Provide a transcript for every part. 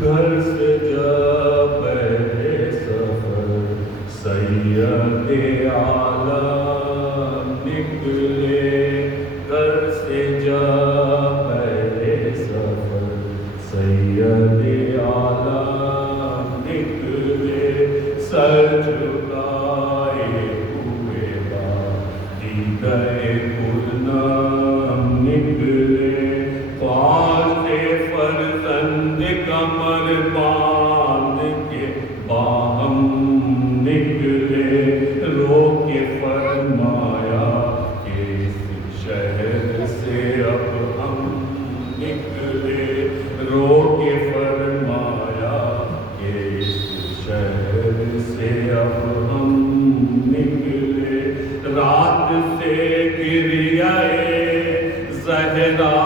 گھر سے جب پہلے سفر سید عالم نکلے، گھر سے جب پہلے سفر سید عالم نکلے، سر جھکائے ہوئے بادی گئے پورنم نکلے، فرزند کمر باندھ کے باہم نکلے، رو کے فرمایا کہ اس شہر سے اب ہم نکلے، رو کے فرمایا کہ اس شہر سے اب ہم نکلے، رات سے گریہ زہرا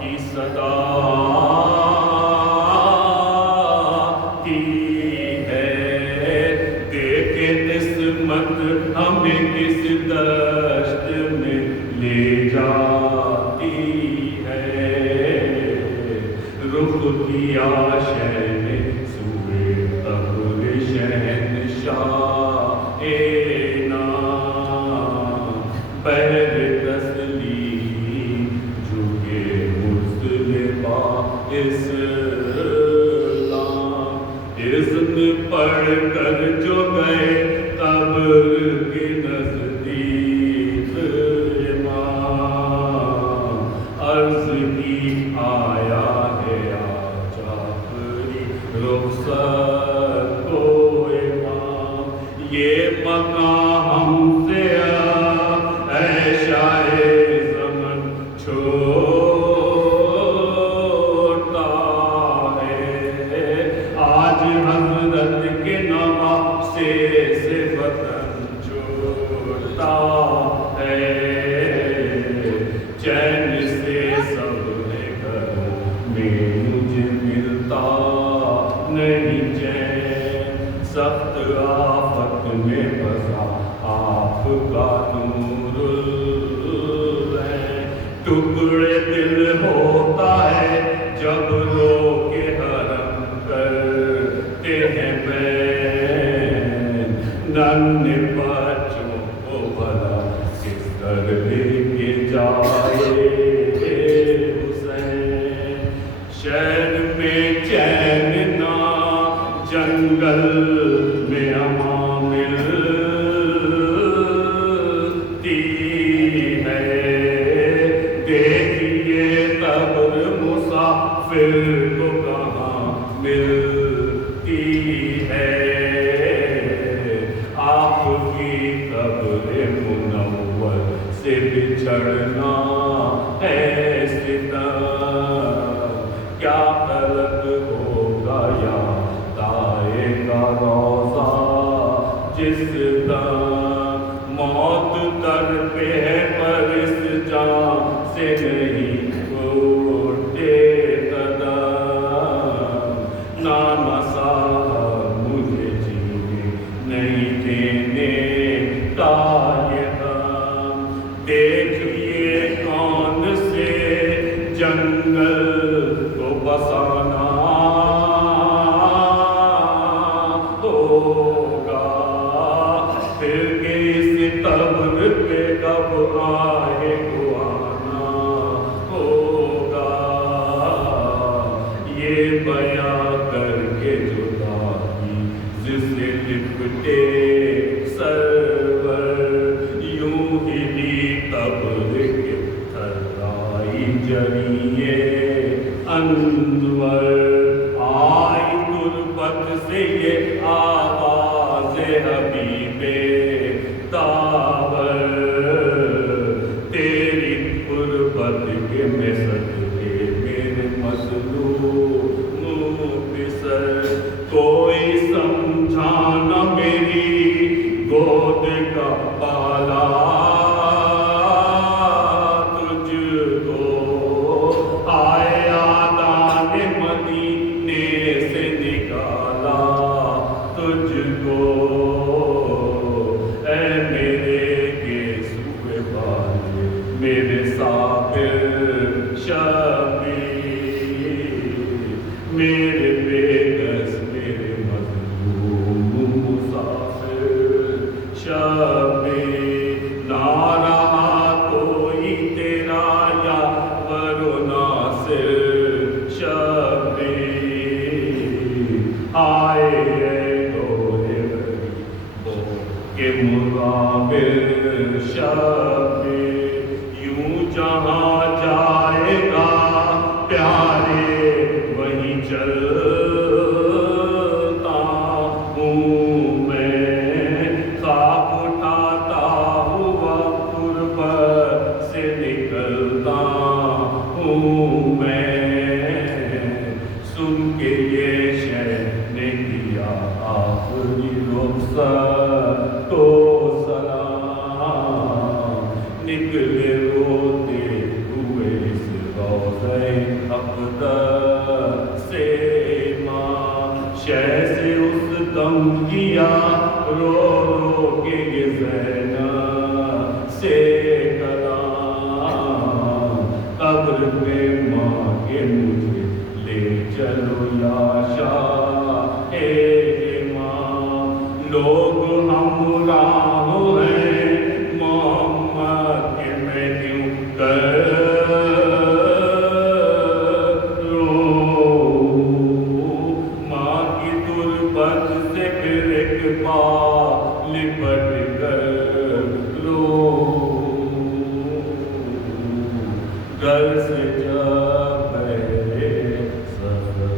کی صدا ہمیں کس دشت میں لے جاتی ہے، رخ کیا شہن سوئے قبر شہنشاہ نام، پہر تسلیم جھکے مصطفیٰ اسلام، اذن پڑھ کر جو گئے قبر کے نزدیک امام، عرض کی آیا ہے آج آخری رخصت کو امام، یہ مکان ہم سے اے شاہ زمن چھوٹا پھر کو کہاں ملتی ہے آپ کی قبر منور سے بچھڑنا ہے ستم کیا طلب ہوگا یا دائے کا روزہ جس دم موت در پہ ہے پر اس جان سے نہیں اٹھتے قدم نانا صاحب مجھے جینے نہیں دینے کا یہ غم دیکھیے کون سے جنگل کو بسانا ہوگا پھر کے اس قبر پہ کب آئے کو آنا ہوگا یہ بیاں کر کے جدائی جسے لپٹے سرور یوں ہی لی قبر کے تھرائی جریے انور آئی تربت سے یہ آواز حبیب داور تیری قربت کے میں صدقے میرے مظلوم پسر کوئی سمجھانا میری گود کا بالا تجھ کو آئے آدان مدینے سے نکالا تجھ کو اے میرے گیسوئے والے میرے صابر شبیر میرے بےکس میرے مظلوم مسافر شبیر نہ رہا کوئی تیرا یا ورو ناصر شبیر آئے گورے غریبوں کے مغابر شبیر یوں جہاں جائے گا پیارے وہیں چلتا ہوں میں خاک اٹھاتا ہوا غربت سے نکلتا ہوں میں سن کے یہ شہر نے کیا آخری رخصت تو سلام نکلے روتے ہوئے اس روضہ اقدس سے ماں شہ سے اس دم کیا رو رو کے یہ زینب سے کلام قبر پہ ماں کے مجھے لے چلو یا شاہ ماں لوگ ہمراہ ہیں محمد کے میں کیوں کروں ماں کی تربت سے پھر ایک بار لپٹ کر لو گھر سے جب پہلے سفر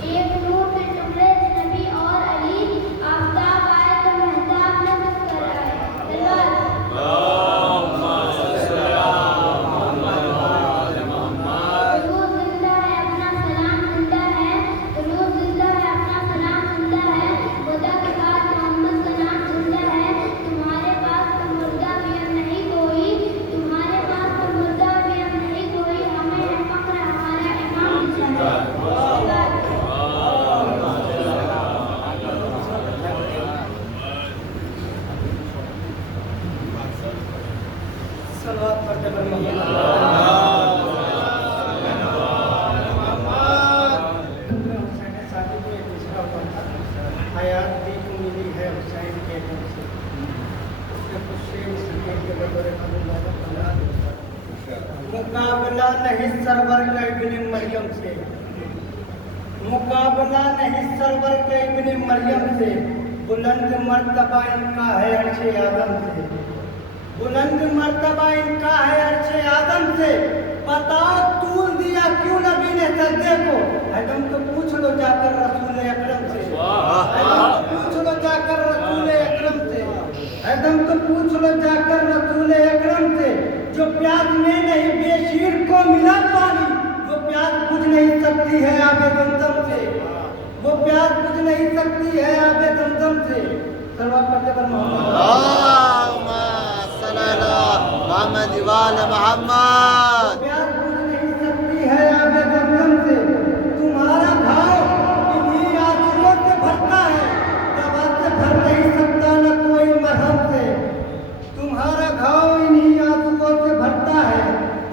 ایک کا ہوا تھا، حیات بھی کو ملی ہے حسین کے دم سے. اس نے کچھ شعر سنے کے بطور قبول بنا دیا. مقابلہ نہیں سرور کا ابن مریم سے، مقابلہ نہیں سرور کے ابن مریم سے، بلند مرتبہ ان کا ہے عرش آدم سے، بلند مرتبہ ان کا ہے عرش آدم سے. بتاؤ طول دیا کیوں نبی نے سجدے کو؟ ایدم تو پوچھ لو جا کر رسول اکرم سے، ایدم پوچھ لو جا کر رسول اکرم سے، ایدم تو پوچھ لو جا کر رسول اکرم سے. جو پیاس میں نہیں بے شیر کو ملا پانی، وہ پیاس بجھ نہیں سکتی ہے آب زمزم سے، وہ پیاس بجھ نہیں سکتی ہے آب زمزم سے. سلوات پڑھتے پر محمد اللہم صلی اللہ محمد وآل محمد. پیاس بجھ نہیں سکتی ہے آب زمزم سے. تمہارا گھاؤ انہی آنسوؤں سے بھرتا ہے، دوا سے بھر نہیں سکتا نہ کوئی مرہم سے. تمہارا گھاؤ انہی آنسوؤں سے بھرتا ہے،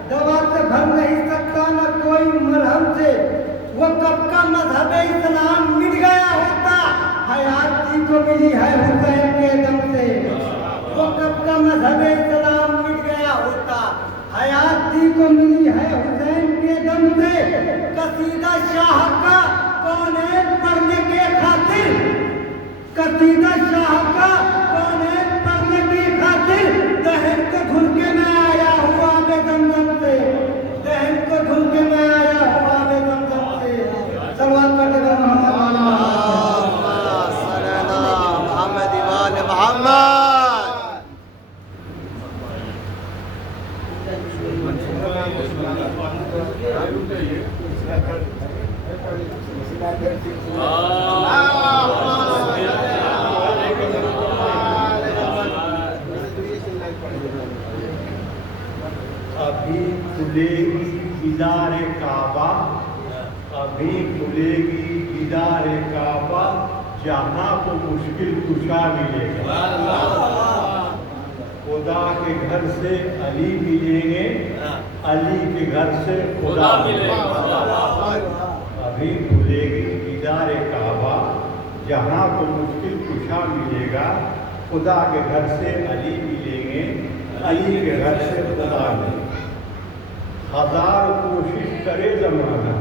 دوا سے بھر نہیں سکتا نہ کوئی مرہم سے. وہ کب کا مذہب اسلام مٹ گیا ہوتا، حیات جی کو ملی ہے حسین کے دم سے. وہ کب کا مذہب اسلام مٹ گیا ہوتا، حیات جی کو ملی ہے حسین کے دم سے. قصیدہ شاہ کا کونین پڑھنے کے خاطر، قصیدہ شاہ کا کونین پڑھنے کی خاطر، دہن کو دھل کے میں آیا ہوا بے زمزم سے، دہن کو دھل کے میں آیا ہوا بے زمزم سے. سلوات پڑھتے ہوئے محمد اللہم صلی اللہ محمد وآل محمد. ابھی کھلے گی دیدار کعبہ، ابھی کھلے گی دیدار کعبہ، جہاں کو مشکل کشا ملے گا. خدا کے گھر سے علی ملیں گے، علی کے گھر سے خدا ملے گا. ابھی کھلے گی دیدار کعبہ، جہاں کو مشکل کشا ملے گا. خدا کے گھر سے علی ملیں گے، علی کے گھر سے خدا ملے گا. ہزار کوشش کرے زمانہ،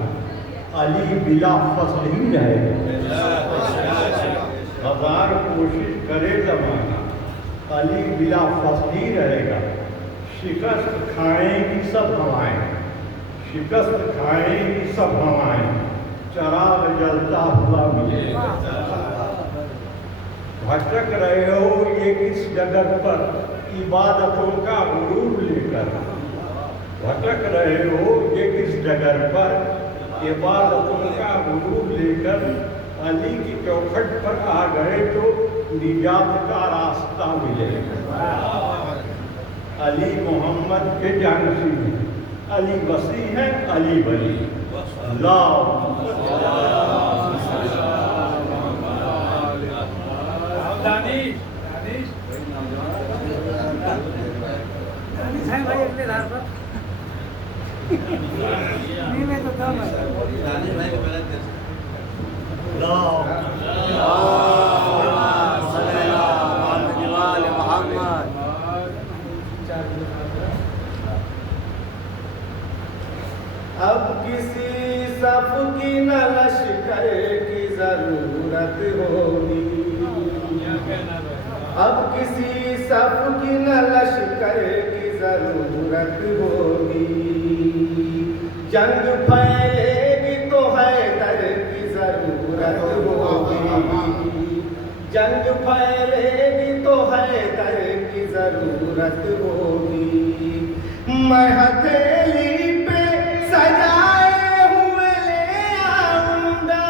علی بلا فصل ہی رہے گا. ہزار کوشش کرے زمانہ، علی بلا فصل ہی رہے گا. شکست کھائیں گی سب ہوائیں، شکست کھائیں گی سب ہوائیں، چراغ جلتا ہوا ملے گا. بھٹک رہے ہو یہ کس جگہ پر عبادتوں کا غرور لے کر، بھٹک رہے ہو یہ کس جگہ پر عبادتوں کا غرور لے کر. علی کی چوکھٹ پر آ گئے تو نجات کا راستہ ملے گا. علی محمد کے جانشین ہیں، علی وسیع ہے، علی ولی. اب کسی صف کی نہ لشکر کی ضرورت ہوگی، اب کسی صف کی نہ لشکر کی ضرورت ہوگی. جنگ پھیلے گی تو حیدر کی ضرورت ہوگی، جنگ پھیلے گی تو حیدر کی ضرورت ہوگی. میں ہتھیلی پہ سجائے ہوئے لے آؤں گا،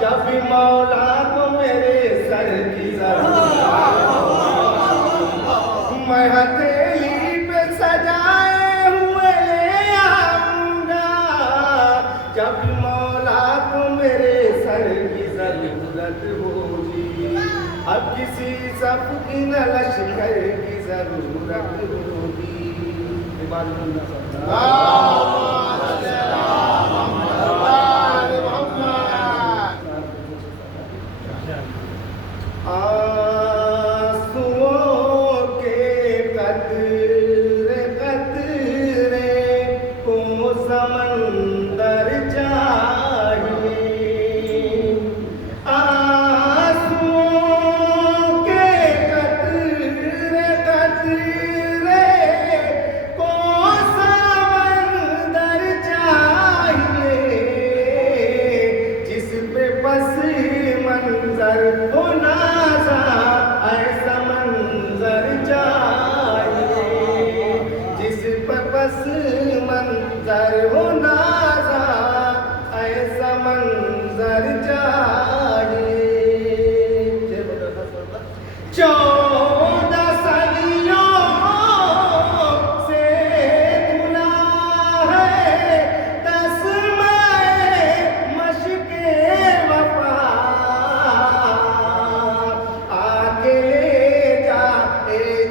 جب مولا کو میرے سر کی ضرورت ہوگی. میں ہتھیلی پہ سجائے ہوئے لے آؤں گا، جب مولا کو میرے سر کی ضرورت ہوگی. اب کسی صف کی نہ لشکر کی ضرورت ہوگی. در جائے 14 صدیوں سے کھلا ہے تسمۂ مشق وفا آ کے لے جا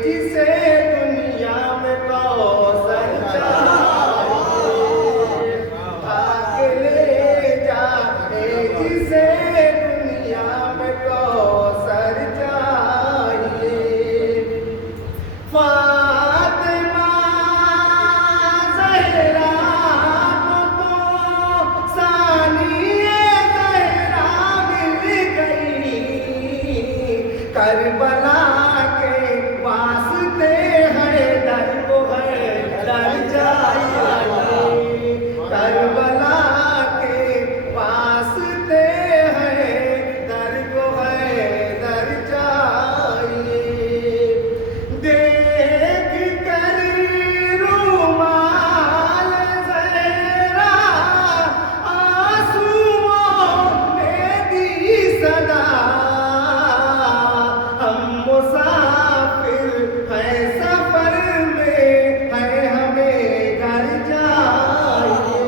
جسے دنیا میں کوثر چاہیے آ کے لے جا جسے دنیا میں کوثر چاہیے فاطمہ زہرا کو تو ثانیہ زہرا مل گئی کربلا کے واسطے حیدر کو حیدر چاہیے کربلا کے واسطے حیدر کو حیدر چاہیے دیکھ کر رومال زہرا آنسوؤں نے دی صدا ہم مسافر ہیں سفر میں ہے ہمیں گھر جائیے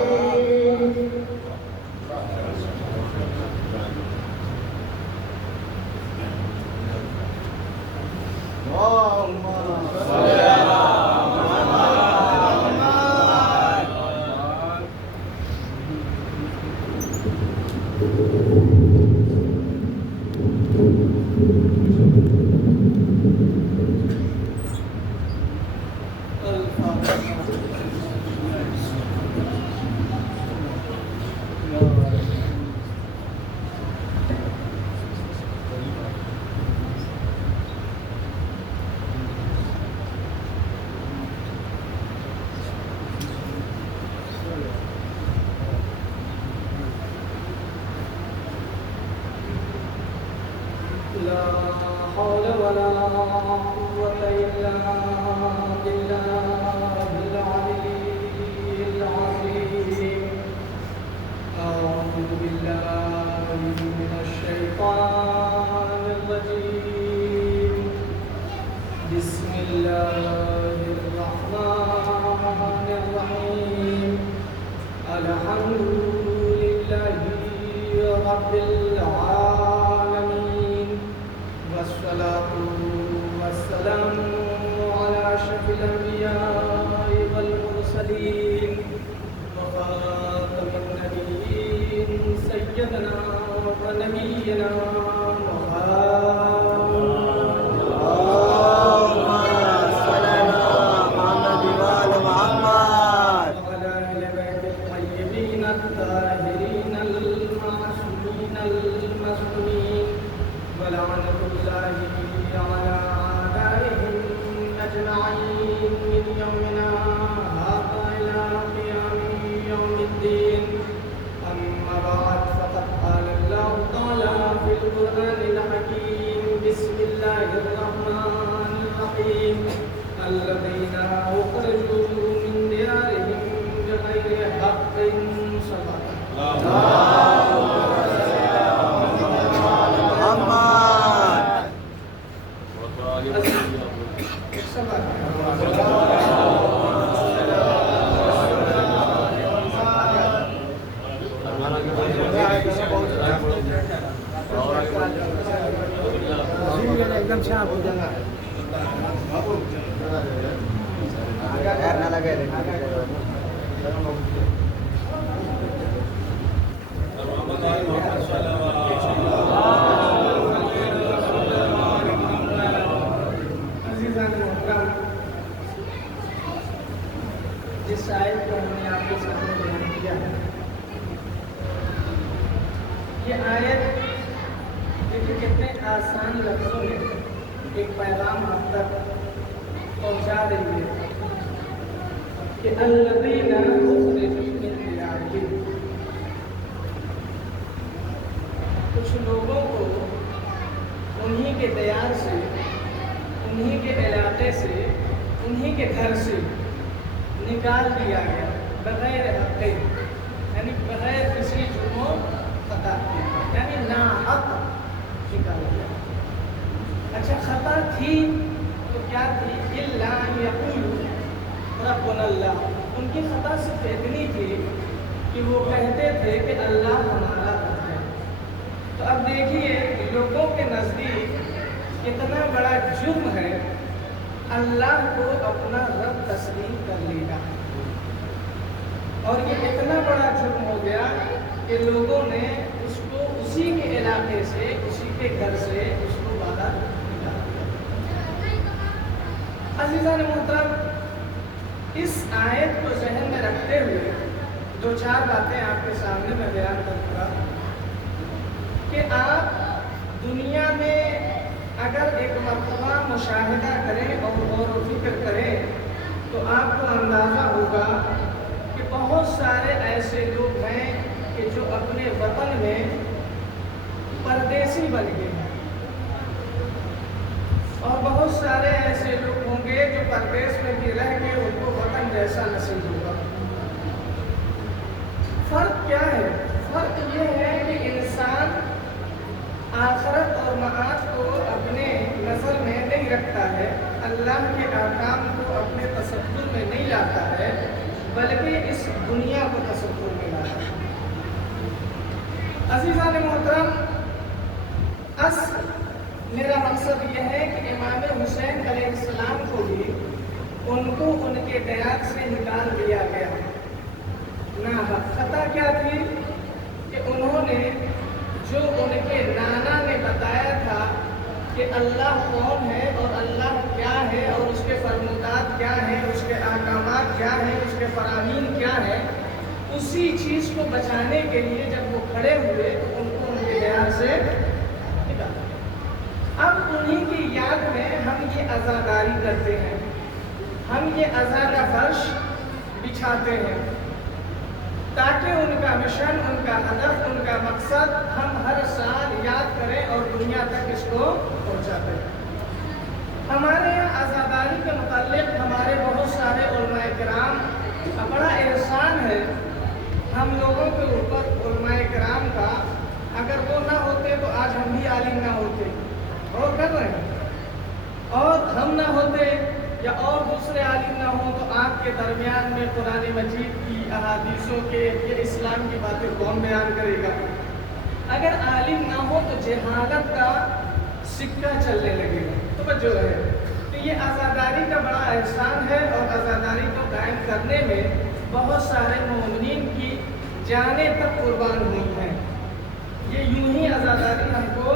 لا حول ولا قوة إلا بالله العلي العظيم أعوذ بالله من الشيطان الرجيم بسم الله الرحمن الرحيم الحمد لله رب العالمين والصلاة والسلام على أشرف الأنبياء والمرسلين وخاتم النبيين سيدنا ونبينا وعلى أهل بيت الطيبين الطاهرين المعصومين المظلومين ولعنة الله على أعدائهم أجمعين من يومنا هذا إلى قيام يوم الدين أما بعد فقد قال الله تعالى في القرآن الحكيم بسم الله الرحمن الرحيم الذين أخرجوا من ديارهم بغير حق صدق एकदम से आप خیر نہ لگے عزیزان محترم جس آیت کو ہم نے آپ کے سامنے بیان کیا ہے یہ آیت دیکھیں کتنے آسان لفظوں میں ایک پیغام آپ تک پہنچا رہی ہے کہ الذین اخرجوا من دیارہم کچھ لوگوں کو انہی کے دیار سے انہی کے علاقے سے انہی کے گھر سے نکال دیا گیا بغیر حق یعنی بغیر کسی جرم و خطا کے उनकी खता सिर्फ इतनी थी कि वो कहते थे कि अल्लाह हमारा रब है। तो अब देखिए लोगों के नज़दीक कितना बड़ा जुर्म है अल्लाह को अपना रब तस्लीम कर लेगा, और ये इतना बड़ा जुर्म हो गया कि लोगों ने उसको उसी के इलाके से, उसी के घर से उसको बाहर निकाल दिया। अज़ीज़ान मोहतरम, इस आयत को ज़हन में रखते हुए दो चार बातें आपके सामने मैं बयान करूँगा कि आप दुनिया में अगर एक मरतबा मुशाहिदा करें और गौर व फिक्र करें तो आपको अंदाज़ा होगा कि बहुत सारे ऐसे लोग हैं कि जो अपने वतन में परदेसी बन गए हैं, और बहुत सारे ऐसे लोग होंगे जो परदेश में भी रह के उनको वतन जैसा नसीब होगा। फ़र्क क्या है? फ़र्क ये है कि इंसान आखिरत और मआद को अपने नज़र में नहीं रखता है, अल्लाह के अहकाम को अपने तसव्वुर में नहीं लाता है, बल्कि इस दुनिया को तसव्वुर में लाता है। अज़ीज़ान मोहतरम, मेरा मकसद यह है कि इमाम हुसैन अलैहिस्सलाम को भी उनको उनके दयात से निकाल दिया गया। ना खता क्या थी कि उन्होंने जो उनके नाना ने बताया था कि अल्लाह कौन है और अल्लाह क्या है और उसके फरमात क्या हैं, उसके अहकामात क्या हैं, उसके फरामीन क्या हैं, उसी चीज़ को बचाने के लिए जब वो खड़े हुए तो उनको उनके दयात से निकाला। अब उन्हीं की याद में हम ये आज़ादारी करते हैं, हम ये अज़ा का फर्श बिछाते हैं ताकि उनका मिशन, उनका हदफ, उनका मकसद हम हर साल याद करें और दुनिया तक इसको पहुंचाते हैं। हमारे यहाँ आज़ादारी के मुताल्लिक़ हमारे बहुत सारे उलमाए किराम का बड़ा एहसान है हम लोगों के ऊपर। उलमाए किराम का अगर वो ना होते तो आज हम भी आलिम ना होते, और कर रहे हैं, और हम ना होते या और दूसरे आलिम ना हो तो आपके दरमियान में कुरान मजीद की अहादीसों के ये इस्लाम की बातें कौन बयान करेगा। अगर आलिम ना हो तो जहालत का सिक्का चलने लगेगा। तो बच्चों है, तो ये आज़ादारी का बड़ा एहसान है, और आज़ादारी को कायम करने में बहुत सारे मोमिनीन की जानें तक कुर्बान हुई हैं। ये यूं ही आज़ादारी हमको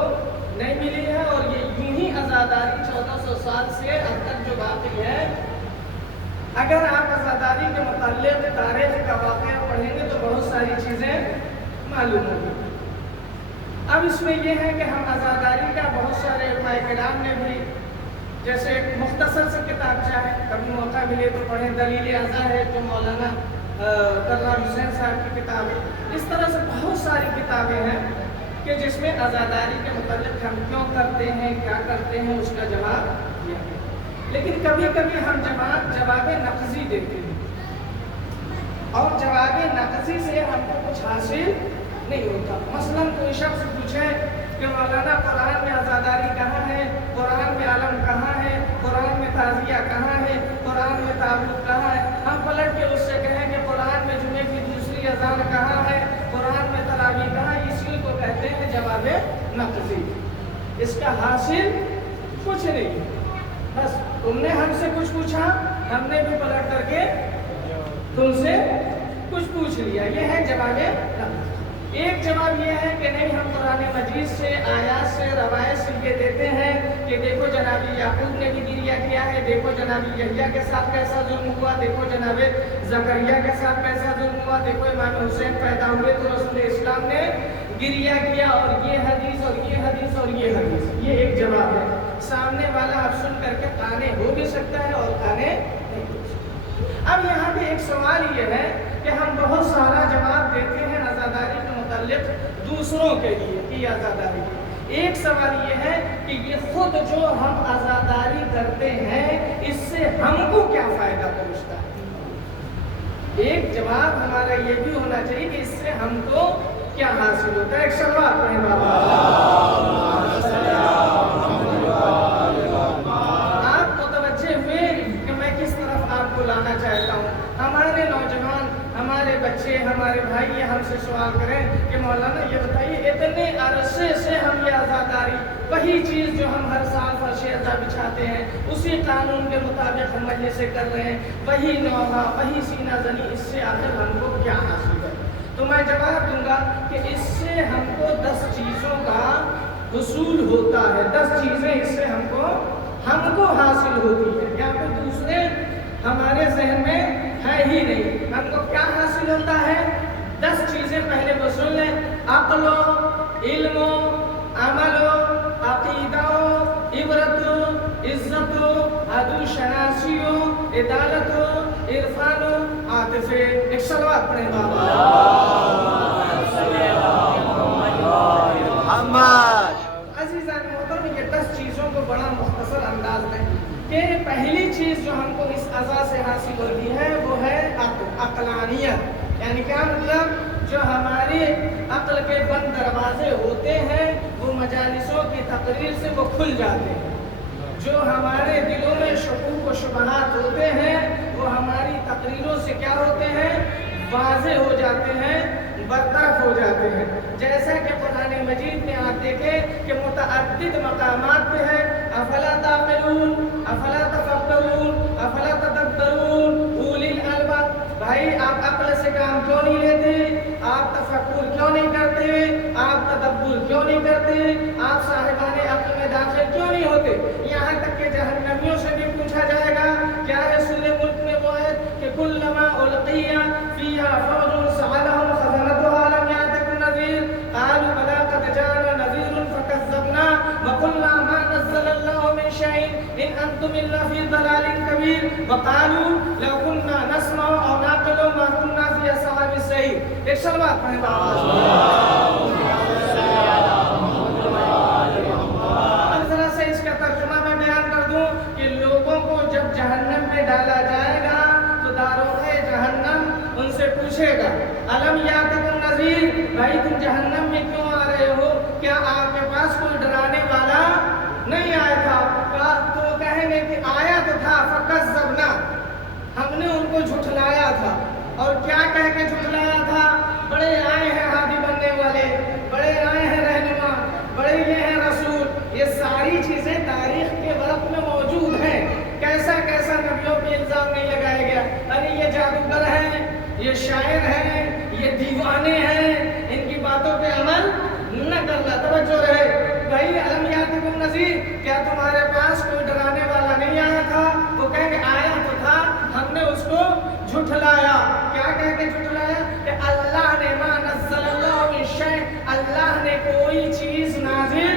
नहीं मिली है, और ये यूं ही आज़ादारी 1400 साल से अब तक जो बाकी है, अगर आप आज़ादारी के मुताल्लिक़ तारीख़ का वाक़या पढ़ेंगे तो बहुत सारी चीज़ें मालूम होगी। अब इसमें यह है कि हम आज़ादारी का बहुत सारे उलमाए किराम ने भी, जैसे एक मुख्तसर से किताब चाहे कभी मौका मिले तो पढ़ें, दलील अज़ा है जो मौलाना कर्रा हुसैन साहब की किताब है। इस तरह से बहुत सारी किताबें हैं कि जिसमें आज़ादारी के मुताल्लिक़ हम क्यों करते हैं, क्या करते हैं, उसका जवाब दिया गया। लेकिन कभी कभी हम जवाब नक़ज़ी देते हैं, और जवाब नक़ज़ी से हमको कुछ हासिल नहीं होता। मसलन कोई शख्स पूछे कि मौलाना कुरान में आज़ादारी कहाँ है, कुरान में आलम कहाँ है, कुरान में ताज़िया कहाँ है, कुरान में ताबूत कहाँ है, हम पलट के उससे कहें कि कुरान में जुमे की दूसरी अज़ान कहाँ है, कुरान में तरावी कहाँ है, इसी को कहते हैं जवाब नक़ज़ी। इसका हासिल कुछ नहीं, बस तुमने हमसे कुछ पूछा, हमने भी पलट करके तुमसे कुछ पूछ लिया, ये है जवाब नक़ज़ी। एक जवाब ये है कि नहीं, हम कुरान मजीद से, आयात से, रवायत से ये देते हैं कि देखो जनाबी याकूब ने भी गिरिया किया है, देखो जनाबी यहिया के साथ कैसा जुल्म हुआ, देखो जनाबे ज़करिया के साथ कैसा जुल्म हुआ, देखो इमाम हुसैन पैदा हुए तो रसूल इस्लाम ने गिरिया किया, और ये हदीस और ये हदीस और ये हदीस। ये एक जवाब है। सामने वाला आप सुन करके काने हो भी सकता है और काने नहीं हो सकता। अब यहाँ पे एक सवाल ये है कि हम बहुत सारा जवाब देते हैं आज़ादारी के मुताल्लिक़ दूसरों के लिए की आज़ादारी। एक सवाल ये है कि ये खुद जो हम आज़ादारी करते हैं इससे हमको क्या फ़ायदा पहुँचता है। एक जवाब हमारा ये भी होना चाहिए कि इससे हमको क्या हासिल होता है। एक सवाल पढ़े बाबा, आप मुतवज्जे हुए कि मैं किस तरफ आपको लाना चाहता हूँ। हमारे नौजवान नक्शे से हम ये आज़ादारी, वही चीज़ जो हम हर साल फर्श अज़ा बिछाते हैं, उसी कानून के मुताबिक हम मजलिसें कर रहे हैं, वही नौहा, वही सीना जनी, इससे आखिर हमको क्या हासिल है? तो मैं जवाब दूंगा कि इससे हमको 10 चीज़ों का हुसूल होता है, 10 चीज़ें इससे हमको हासिल होती है, या फिर दूसरे हमारे जहन में है ही नहीं। हमको क्या हासिल होता है? 10 चीज़ें पहले वो सुन लें। अक्लो, इल्मो, अमलो, अकीदो, इबरतो, इज्जतो, अदु शनासियो, इदालतो, इरफानो, आतिफे। एक सलवात पढ़ें बाबा। अज़ीज़ान मोहतरम, ये 10 चीज़ों को बड़ा मुख्तसर अंदाज में कि पहली चीज़ जो हमको इस अज़ा से हासिल होती है वो है अक़लानियत। यानी क्या मतलब? जो हमारे अक्ल के बंद दरवाजे होते हैं वो मजालिसों की तकरीर से वो खुल जाते हैं। जो हमारे दिलों में शकूक व शुबहात होते हैं वो हमारी तकरीरों से क्या होते हैं? वाज़े हो जाते हैं, बरतरफ हो जाते हैं। जैसा कि कुरान मजीद में आप देखें कि मुतअद्दिद मकामात पे है, अफला ताक़िलून, अफला तफक्करून, अफला तदब्बरून, उलिल अलबाब। भाई आप अक्ल से काम क्यों नहीं लेते? आप तफक्कुर क्यों नहीं करते? आप तदब्बुर क्यों नहीं करते? आप साहिबाने अक्ल में दाखिल क्यों नहीं होते? यहाँ तक कि जहन्नमियों से भी पूछा जाएगा। क्या है सूरह मुल्क में वो है कि कुल्लमा उल्क़िया फ़ीहा फ़ौजुन सअलहुम ख़ज़नतुहा लम यातिकुम नज़ीर क़ालू बला क़द जाअना नज़ीरुन फ़कज़्ज़बना व क़ुल्ना मा नज़्ज़लल्लाहु मिन शैइन इन अंतुम इल्ला फ़ी ज़लालिन कबीर व क़ालू लौ कुन्ना नस्मअु औ नाक़िलु मा कुन्ना फ़ी अस्हाबिस सईर। एक सलवात पढ़ें बाबा। अब ज़रा से इसका तर्जुमा मैं बयान कर दूं कि लोगों को जब जहन्नम में डाला जाएगा तो दारोग़े जहन्नम उनसे पूछेगा, अलम यातिकुम नज़ीर, भाई तुम जहन्नम में क्यों आ रहे हो? क्या आपके पास कोई डराने वाला नहीं आया था? तो कहेंगे कि आया तो था, फ़कज़्ज़बना, हमने उनको झुठलाया था। और क्या कह के झुठलाया था? बड़े आए हैं हादी बनने वाले, बड़े आए हैं रहनुमा, बड़े ये हैं रसूल। ये सारी चीज़ें तारीख के वक्त में मौजूद हैं। कैसा कैसा नबियों पे इल्ज़ाम नहीं लगाया गया, अरे ये जादूगर हैं, ये शायर हैं, ये दीवाने हैं, इनकी बातों पे अमल न करना। तवज्जो रहे भाई। अलम यातिकुम नज़ीर, क्या तुम्हारे पास कोई डराने वाला नहीं आया था? वो कहेंगे आया तो था, हमने उसको झुठलाया। क्या कह के झुठलाया? कि अल्लाह ने मा नज़्ज़लल्लाहु मिन शै, अल्लाह ने कोई चीज़ नाज़िल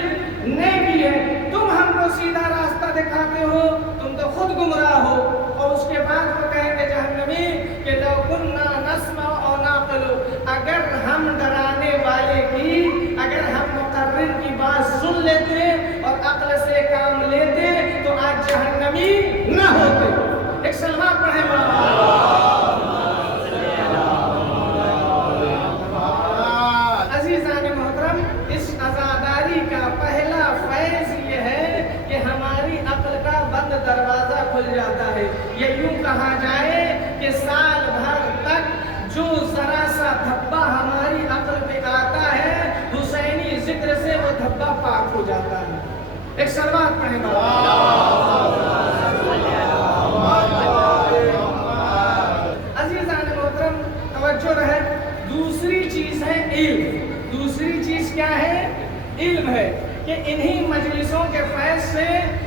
नहीं की है। तुम हमको सीधा रास्ता दिखाते हो, तुम तो खुद गुमराह हो। और उसके बाद वो कहेंगे जहन्नमी कि लौ कुन्ना नस्मअु औ नाक़िलु, अगर हम डराने वाले की, अगर हम मुक़र्रिर की बात सुन लेते और अक्ल से काम लेते तो आज जहन्नमी न होते। एक सलवात पढ़ें बाबा। अज़ीज़ान मोहतरम, इस आज़ादारी का पहला फैज़ ये है कि हमारी अक्ल का बंद दरवाज़ा खुल जाता है। ये यूँ कहा जाए कि साल भर तक जो ज़रा सा धब्बा हमारी अक्ल पे आता है, हुसैनी ज़िक्र से वो धब्बा पाक हो जाता है। एक सलवात पढ़ें अज़ीज़ान मोहतरम, तवज्जो रहे। दूसरी चीज़ है इल्म। दूसरी चीज़ क्या है? इल्म है कि इन्हीं मजलिसों के फैज़ से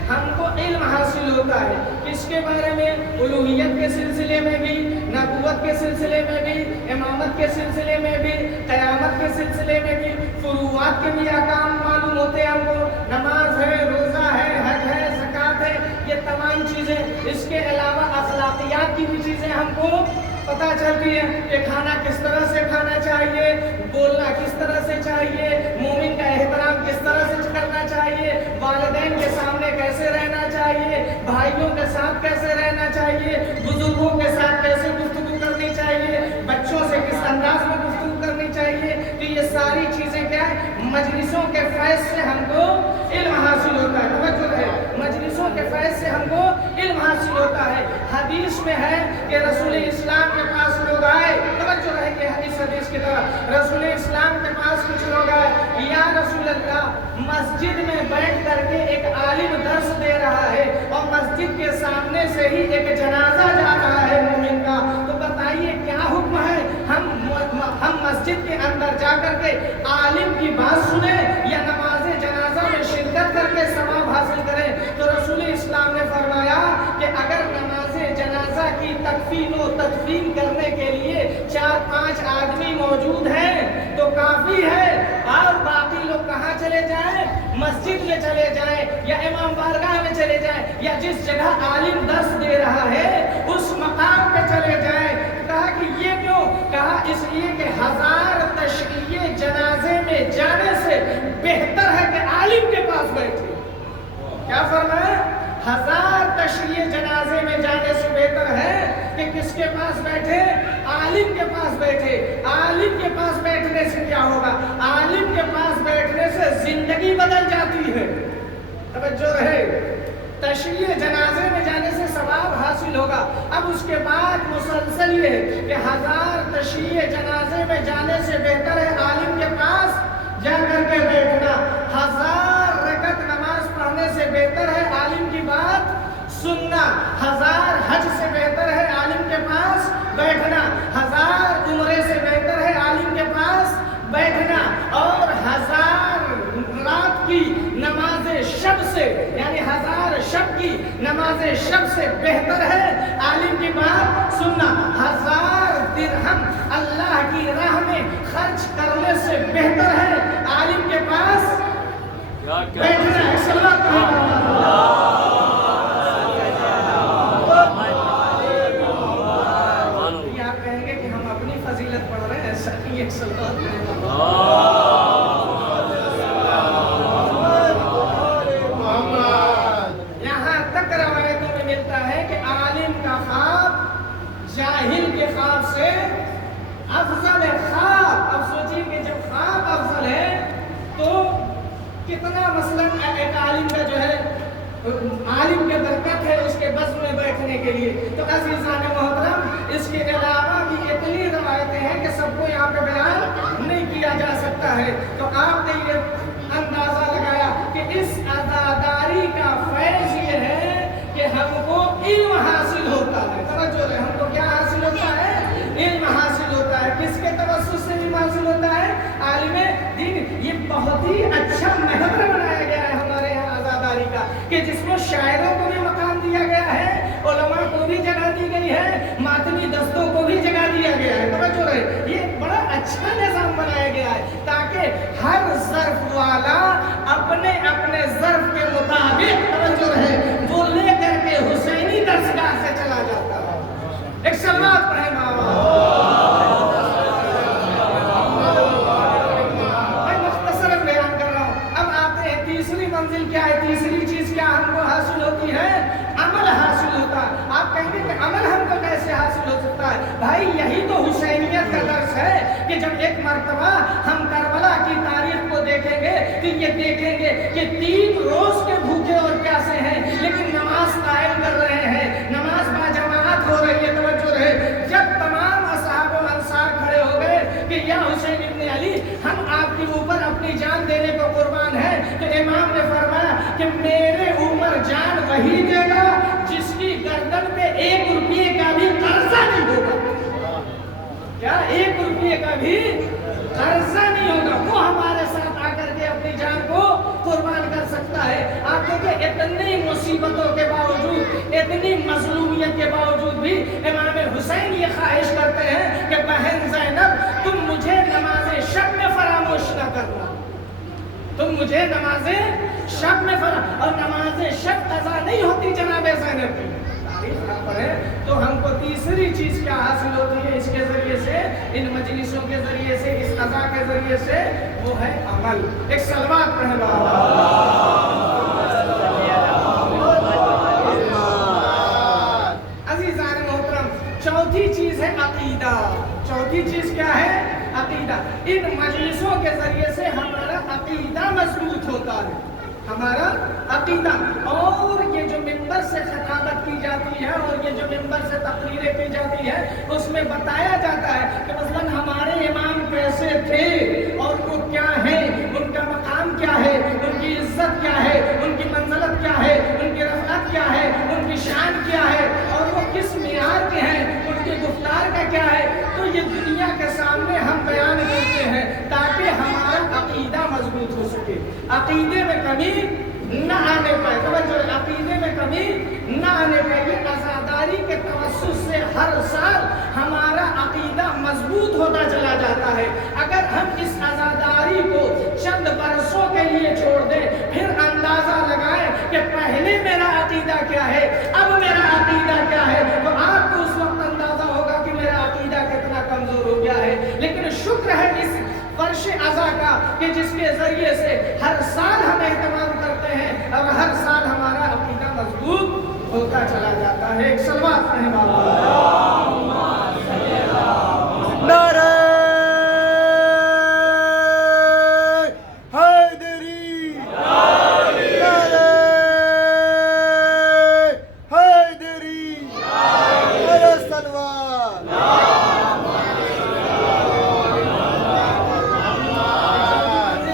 हमको इल्म हासिल होता है। किसके बारे में? उलूहियत के सिलसिले में भी, नबूवत के सिलसिले में भी, इमामत के सिलसिले में भी, क़यामत के सिलसिले में भी, फ़ुरूआत के भी अहकाम मालूम होते हैं हमको। नमाज है, रोज़ा है, हज है, ज़कात है, ये तमाम चीज़ें। इसके अलावा अखलाकियात की भी चीज़ें हमको पता चलती है कि खाना किस तरह से खाना चाहिए, बोलना किस तरह से चाहिए, मोमिन का एहतराम किस तरह से करना चाहिए, वालिदैन के सामने कैसे रहना चाहिए, भाइयों के साथ कैसे रहना चाहिए, बुजुर्गों के साथ कैसे गुफ्तगू करनी चाहिए, बच्चों से किस अंदाज में गुफ्तगू करनी चाहिए। तो ये सारी चीज़ें क्या है? मजलिसों के फैज़ से हमको इल्म हासिल होता है। तवज्जो है, मजलिसों के फैज़ से हमको इल्म हासिल होता है। हदीस में है कि रसूल इस्लाम के पास लोग आए, तवज्जो रहे कि इस हदीस की तरफ, रसूल इस्लाम के पास कुछ लोग आए, या रसूल मस्जिद में बैठ करके एक आलिम दर्स दे रहा है और मस्जिद के सामने से ही एक जनाजा जा रहा है मोमिन का, तो बताइए क्या हुक्म है? हम मस्जिद के अंदर जा करके आलिम की बात सुने या नमाज जनाजा में शिरकत करके सवाब हासिल करें? तो रसूल इस्लाम ने फरमाया कि अगर नमाज जनाजा की तकफीन व तदफीन करने के लिए 4-5 आदमी मौजूद हैं तो काफी है, और बाकी लोग कहाँ चले जाएं? मस्जिद में चले जाएं या इमाम बारगाह में चले जाएं या जिस जगह आलिम दर्स दे रहा है उस मकाम पे चले जाएं। कहा कि ये क्यों? कहा इसलिए कि 1000 तशरीए जनाजे में जाने से बेहतर है कि आलिम के पास बैठे। क्या फरमाया? 1000 तशरीए जनाजे में जाने से बेहतर है कि किसके पास बैठे? आलिम के पास बैठे। आलिम के पास बैठने से क्या होगा? आलिम के पास बैठने से जिंदगी बदल जाती है। तवज्जो रहे, तशरीए जनाजे में जाने से सवाब हासिल होगा। अब उसके बाद मुसलसल ये कि 1000 तशरीए जनाजे में जाने से बेहतर है आलिम के पास जा करके बैठना। 1000 रकत नमाज पढ़ने से बेहतर है आलिम की बात सुनना। 1000 हज से बेहतर है आलिम के पास बैठना। 1000 उम्रे से बेहतर है आलिम के पास बैठना। और 1000 रात की नमाज शब से, यानी 1000 शब की नमाज शब से बेहतर है आलिम की बात सुनना। 1000 दिरहम अल्लाह की राह में खर्च करने से बेहतर है आलिम के पास बैठना। आप कहेंगे कि हम अपनी फजीलत पढ़ रहे हैं, ऐसा नहीं है। यहाँ तक रवायतों में मिलता है कि आलिम का ख्वाब जाहिल के ख्वाब से अफजल है। ख्वाब, अब सोचिए कि जब ख्वाब अफजल है तो कितना मसलन एक आलिम का जो है आलिम के बरकत है उसके बस में बैठने के लिए। तो अज़ीज़ान मोहतरम, इसके अलावा भी इतनी रवायतें हैं कि सबको यहाँ पे बयान नहीं किया जा सकता है। तो आपने ये अंदाजा लगाया कि इस अज़ादारी का फैज़ ये है कि हमको इल्म हासिल होता है। तवज्जो रहे, हमको क्या हासिल होता है? इल्म हासिल होता है। किसके तवस्सुस से इल्म हासिल होता है? आलिम दीन। ये बहुत ही अच्छा महवर बनाया गया है हमारे यहाँ आज़ादारी का, कि जिसमें शायरों को भी मकाम दिया गया है, उलमा को भी जगह दी गई है, मातमी दस्तों को भी जगह दिया गया है। तवज्जो रहे, ये बड़ा अच्छा निज़ाम बनाया गया है ताकि हर ज़र्फ वाला अपने अपने ज़र्फ के मुताबिक, तवज्जो रहे, वो लेकर के हुसैनी दरसगाह से चला जाता है। एक सलात पढ़े मंजिल क्या है? तीसरी चीज क्या हमको हासिल होती है? अमल हासिल होता है। आप कहेंगे कि अमल हमको कैसे हासिल हो सकता है? भाई यही तो हुसैनियत का दर्स है कि जब एक मर्तबा हम करबला की तारीख को देखेंगे तो ये देखेंगे कि 3 रोज के भूखे और प्यासे हैं लेकिन नमाज कायम कर रहे हैं, नमाज बाजमात हो रही है। तवज्जो रहे, जब तमाम असहाब व अंसार खड़े हो गए कि या हुसैन इब्न अली, हम आपके ऊपर अपनी जान देने को कुर्बान है, तो इमाम ने फरमाया कि मेरे ऊपर जान वही देगा जिसकी गर्दन पे 1 रुपये का भी कर्जा नहीं होगा। क्या 1 रुपये का भी कर्जा नहीं होगा, वो हमारे साथ आकर के अपनी जान को कुर्बान कर सकता है। आप देखिए, इतनी मुसीबतों के बावजूद, इतनी मजलूमियत के बावजूद भी इमाम हुसैन ये ख्वाहिश करते हैं कि बहन ज़ैनब, तुम मुझे नमाज शब में फरामोश न करना, तुम मुझे नमाज शब में और नमाज शब कज़ा नहीं होती जनाब ज़ैनब की। तारीफ आप पढ़ें तो हमको तीसरी चीज क्या हासिल होती है इसके जरिए से, इन मजलिसों के जरिए से, इस कज़ा के जरिए से, वो है अमल। एक सलवात पढ़े अज़ीज़ान मोहतरम। चौथी चीज है अकीदा। चौथी चीज क्या है? अकीदा। इन मजलिसों के जरिए से हमारा अकीदा मजबूत होता है, हमारा अकीदा। और ये जो मिंबर से खिताबत की जाती है और ये जो मिंबर से तकरीरें की जाती है, उसमें बताया जाता है कि मसलन हमारे इमाम कैसे थे और वो क्या है, उनका मकाम کیا ہے، ان کی عزت کیا ہے، ان کی منزلت کیا ہے، ان کی رفعت کیا ہے، ان کی شان کیا ہے، اور وہ کس معیار کے ہیں، ان کی گفتار کا کیا ہے، تو یہ دنیا کے سامنے ہم بیان کرتے ہیں تاکہ ہمارا عقیدہ مضبوط ہو سکے، عقیدے میں کمی نہ آنے پائے. توجہ، عقیدے میں کمی نہ آنے پائے. یہ عزاداری کے توسط سے ہر سال ہمارا عقیدہ مضبوط ہوتا چلا جاتا ہے. اگر ہم اس عزاداری کو چند برسوں کے لیے چھوڑ دیں، پھر اندازہ لگائیں کہ پہلے میرا عقیدہ کیا ہے، اب میرا عقیدہ کیا ہے، تو آپ کو اس وقت اندازہ ہوگا کہ میرا عقیدہ کتنا کمزور ہو گیا ہے. لیکن شکر ہے اس فرش عزا کا کہ جس کے ذریعے سے ہر سال ہم اہتمام کرتے ہیں اور ہر سال ہمارا عقیدہ مضبوط ہوتا چلا جاتا ہے. ایک صلوات پڑھیں بابا. نعرہ حیدری، نعرہ حیدری، نعرہ سلوات.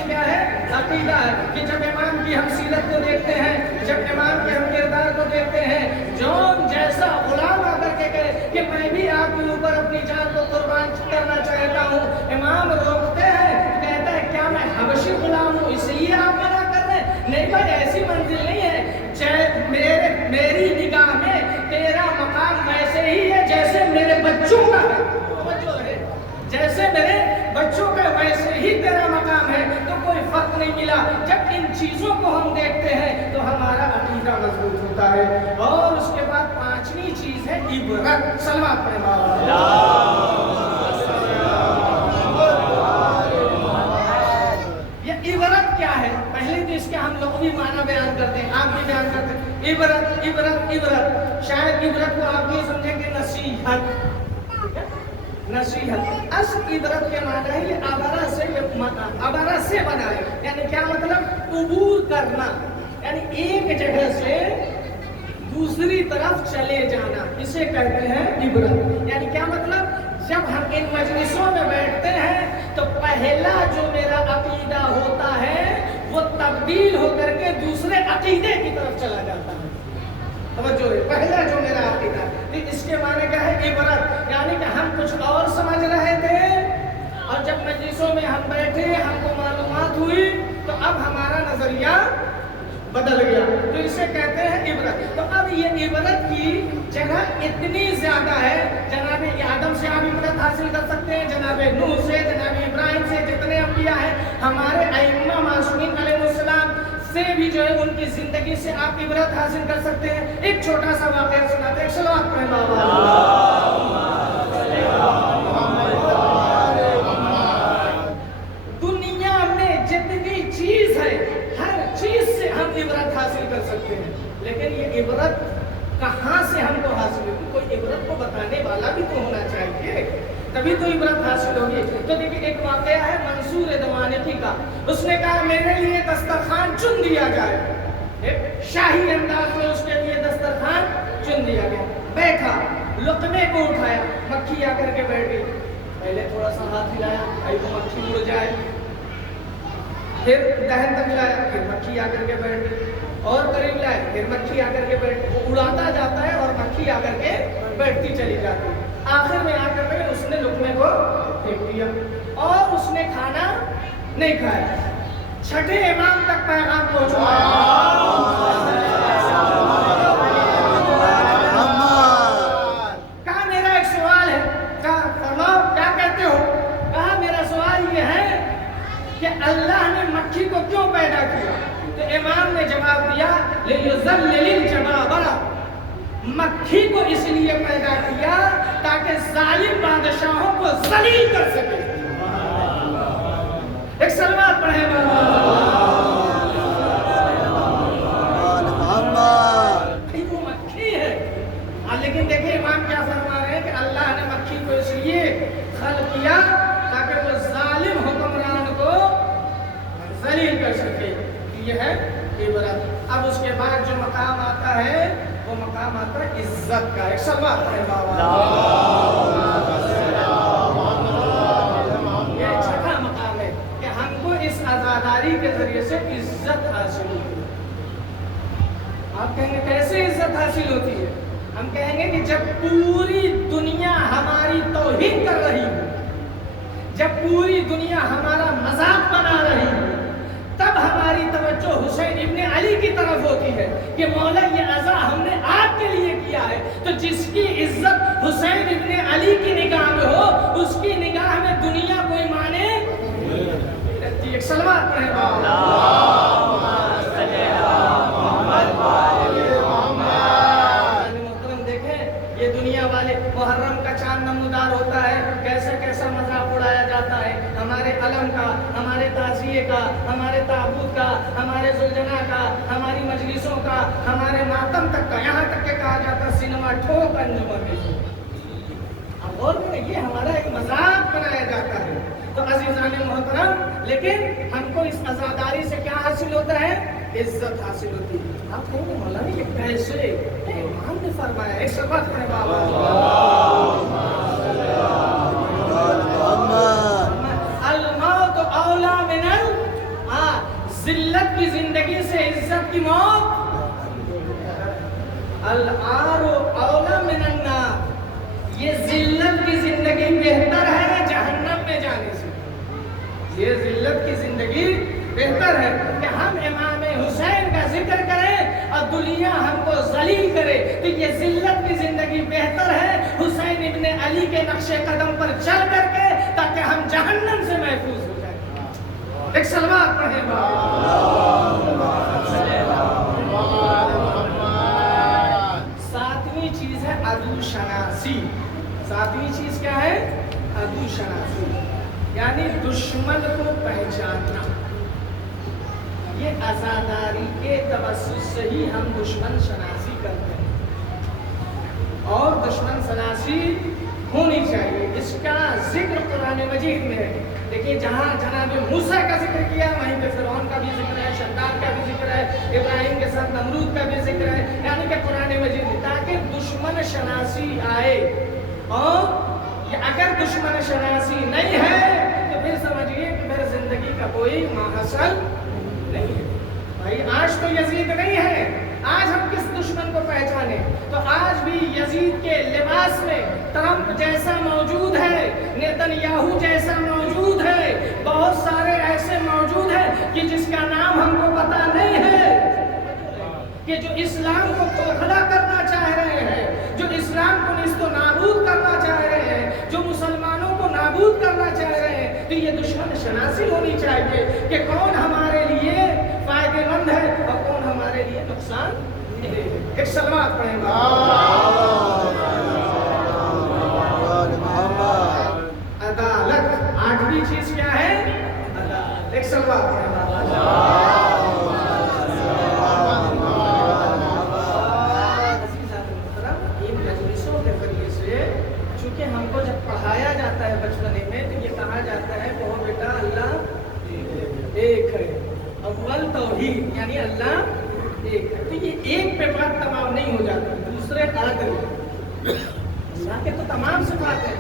کیا ہے؟ عقیدہ ہے کہ جب امام کی ہم سیرت کو دیکھتے ہیں، جب امام کے ہم کردار کو دیکھتے ہیں، جو جیسا غلام آ کر کے کہے کہ میں بھی آپ کے اوپر اپنی جان کو قربان کرنا چاہتا ہوں، امام روکتے ہیں، کہتا ہے کیا میں حبشی غلام ہوں اس لیے آپ منع کر رہے ہیں؟ نہیں بھائی، ایسی منزل نہیں ہے. میری نگاہ میں تیرا مقام ویسے ہی ہے جیسے میرے بچوں کا ہے. توجہ ہے، جیسے میرے بچوں کا ویسے ہی تیرا مقام ہے. تو کوئی فرق نہیں ملا. جب ان چیزوں کو ہم دیکھتے ہیں تو ہمارا عقیدہ مضبوط ہوتا ہے. اور اس کے بعد پانچویں چیز ہے عبرت. سلوات پڑھیں بابا. یہ عبرت کیا ہے؟ پہلے تو اس کے ہم لغوی معنی بیان کرتے ہیں، آپ بھی بیان کرتے ہیں. عبرت عبرت عبرت، شاید عبرت کو آپ یہ سمجھیں کہ نصیحت. ٹھیک ہے؟ نصیحت. اصل عبرت کے معنی ہے یہ عبارہ سے بنا ہے. یعنی کیا مطلب؟ عبور کرنا، یعنی ایک جگہ سے دوسری طرف چلے جانا، اسے کہتے ہیں عبرت. یعنی کیا مطلب؟ جب ہم ان مجلسوں میں بیٹھتے ہیں تو پہلا جو میرا عقیدہ ہوتا ہے وہ تبدیل ہو کر کے دوسرے عقیدے کی طرف چلا جاتا ہے. توجہ ہے، پہلا جو میرا عقیدہ ہے. اس کے معنی کیا ہے؟ عبرت. یعنی کہ ہم کچھ اور سمجھ رہے تھے اور جب مجلسوں میں ہم بیٹھے، ہم کو معلومات ہوئی تو اب ہمارا نظریہ بدل گیا، تو اسے کہتے ہیں عبرت. تو اب یہ عبرت کی جگہ اتنی زیادہ ہے، جناب آدم سے آپ عبرت حاصل کر سکتے ہیں، جناب نوح سے، جناب ابراہیم سے، جتنے انبیاء ہیں، ہمارے ائمہ معصومین علیہ السلام سے بھی جو ہے ان کی زندگی سے آپ عبرت حاصل کر سکتے ہیں. ایک چھوٹا سا واقعہ سناتے ہیں. صلوات پڑھیں بابا. دنیا میں جتنی چیز ہے ہر چیز سے ہم عبرت حاصل کر سکتے ہیں، لیکن یہ عبرت کہاں سے ہم کو حاصل ہوگی؟ کوئی عبرت کو بتانے والا بھی تو ہونا چاہیے، تبھی تو عبرت حاصل ہوگی. تو دیکھیں ایک واقعہ ہے منصور دوانقی کا. اس نے کہا میرے لیے دسترخوان چن دیا جائے. ایک شاہی انداز میں اس کے لیے دسترخوان چن دیا گیا. بیٹھا، لقمے کو اٹھایا، مکھی آ کر کے بیٹھ گئی. پہلے تھوڑا سا ہاتھ ہلایا بھائی وہ مکھی اڑ جائے، پھر دہن تک لایا، پھر مکھی آ کر کے بیٹھ گئی، اور قریب لائے، پھر مکھی آ کر کے بیٹھ گئی. وہ اڑاتا جاتا ہے اور مکھی آ کر کے بیٹھتی چلی جاتی ہے. آخر میں آ کر کے اس نے لقمے کو پھینک دیا اور اس نے کھانا نہیں کھایا. چھٹے امام تک پیغام پہنچا. کہا میرا ایک سوال ہے. کہا فرماؤ کیا کہتے ہو؟ کہا میرا سوال یہ ہے کہ اللہ نے مکھی کو کیوں پیدا کیا؟ تو امام نے جواب دیا لِيُذَلِّلِ الْجَبَابَرَ، مکھی کو اس لیے پیدا کیا تاکہ ظالم بادشاہوں کو ذلیل کر سکے. ایک سلوات پڑھیں وہ مکھی ہے. لیکن دیکھیں امام کیا فرما رہے ہیں کہ اللہ نے مکھی کو اس لیے خلق کیا تاکہ وہ ظالم حکمران کو ذلیل کر سکے. یہ ہے عبرت. اب اس کے بعد جو مقام آتا ہے وہ مقام آتا ہے عزت کا. ایک سلوات پڑھیں یہ چھٹا مقام ہے کہ ہم کو اس عزاداری ازاداری کے ذریعے سے عزت حاصل ہوتی ہے۔ آپ کہیں گے کیسے عزت حاصل ہوتی ہے؟ ہم کہیں گے کہ جب پوری دنیا ہماری توہین کر رہی ہو، جب پوری دنیا ہمارا مذاق بنا رہی ہو، تب ہماری توجہ حسین ابن علی کی طرف ہوتی ہے کہ مولا یہ عزا ہم نے آپ کے لیے کیا ہے۔ تو جس کی عزت حسین ابن علی کی نگاہ میں ہو، اس کی نگاہ میں دنیا کوئی مانے نہیں رکھتی۔ ایک صلوات پڑھیں محترم، دیکھیں یہ دنیا والے محرم کا چاند نمودار ہوتا ہے، کیسا کیسا مذاق اڑایا جاتا ہے ہمارے علم کا، ہمارے تعزیے کا، ہمارے تابوت کا، ہمارے زلجنا کا، ہماری مجلسوں کا، ہمارے ماتم تک کا، یہاں تک کہ کہا جاتا سینما ٹھوک انجمن میں۔ اب غور کریں، یہ ہمارا ایک مذاق بنایا جاتا ہے۔ تو عزیزان محترم، لیکن ہم کو اس عزاداری سے کیا حاصل ہوتا ہے؟ عزت حاصل ہوتی ہے۔ آپ کہیں گے مولانا یہ کیسے؟ امام نے فرمایا، ایک سبق پڑھیں بابا، الموت اولا من ذلت کی زندگی سے عزت کی موت، العار اولا من النار، یہ ذلت کی زندگی بہتر ہے جہنم میں جانے سے۔ یہ ذلت کی زندگی بہتر ہے کہ ہم امام حسین کا ذکر کریں اور دنیا ہم کو ذلیل کرے، تو یہ ذلت کی زندگی بہتر ہے حسین ابن علی کے نقش قدم پر چل کر کے، تاکہ ہم جہنم سے محفوظ ہو جائیں۔ ایک صلوات پڑھیں ساتویں چیز ہے عدو شناسی۔ ساتویں چیز کیا ہے؟ عدو شناسی، یعنی دشمن کو پہچاننا۔ یہ عزاداری کے توسط سے ہی ہم دشمن شناسی کرتے ہیں، اور دشمن شناسی ہونی چاہیے۔ اس کا ذکر قرآن مجید میں ہے۔ دیکھیے جہاں جناب موسیٰ کا ذکر کیا، وہیں پہ فرعون کا بھی ذکر ہے، شداد کا بھی ذکر ہے، ابراہیم کے ساتھ نمرود کا بھی ذکر ہے، یعنی کہ قرآن مجید میں، تاکہ دشمن شناسی آئے۔ اور اگر دشمن شناسی نہیں ہے تو پھر سمجھیے کہ میرے زندگی کا کوئی ماحصل نہیں ہے۔ بھائی آج تو یزید نہیں ہے، آج ہم کس دشمن کو پہچانے؟ تو آج بھی یزید کے لباس میں ٹرمپ جیسا موجود ہے، نیتن یاہو جیسا موجود ہے، بہت سارے ایسے موجود ہیں کہ جس کا نام ہم کو پتہ نہیں ہے، کہ جو اسلام کو کھوکھلا کرنا چاہ رہے ہیں، جو اسلام کو نیست و نابود کرنا چاہ رہے ہیں، جو مسلمانوں کو نابود کرنا چاہ رہے ہیں۔ تو یہ دشمن شناسی ہونی چاہیے کہ کون ہمارے لیے فائدہ مند ہے اور کون ہمارے لیے نقصان دہ ہے۔ ایک صلوات پڑھیں گے۔ عدالت، آٹھویں چیز کیا ہے؟ عدالت۔ ایک صلوات پڑھیں گے۔ چونکہ ہم کو جب پڑھایا جاتا ہے بچپنے میں تو یہ کہا جاتا ہے کہ بیٹا اللہ ایک ہے، اول توحید، یعنی اللہ ایک ہے۔ تو یہ ایک پہ بات تمام نہیں ہو جاتی، دوسرے عدل۔ اللہ کے تو تمام صفات ہیں،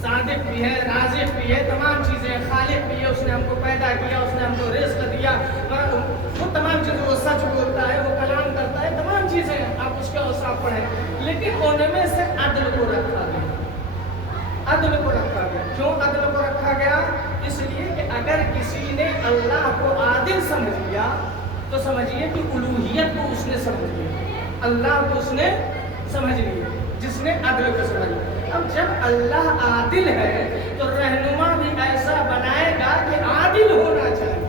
صادق بھی ہے، رازق بھی ہے، تمام چیزیں، خالق بھی ہے، اس نے ہم کو پیدا کیا، اس نے ہم کو رزق دیا، وہ تمام چیزیں، وہ سچ بولتا ہے، وہ کلام کرتا ہے، تمام چیزیں آپ اس کے اوصاف پڑھیں، لیکن ان میں سے عدل کو رکھا گیا۔ عدل کو رکھا گیا، کیوں عدل کو رکھا گیا؟ اس لیے کہ اگر کسی نے اللہ کو عادل سمجھ لیا تو سمجھیے کہ الوہیت کو اس نے سمجھ لیا، اللہ کو اس نے سمجھ لیا، جس نے عدل کو سمجھ لیا۔ اب جب اللہ عادل ہے تو رہنما بھی ایسا بنائے گا کہ عادل ہونا چاہیے۔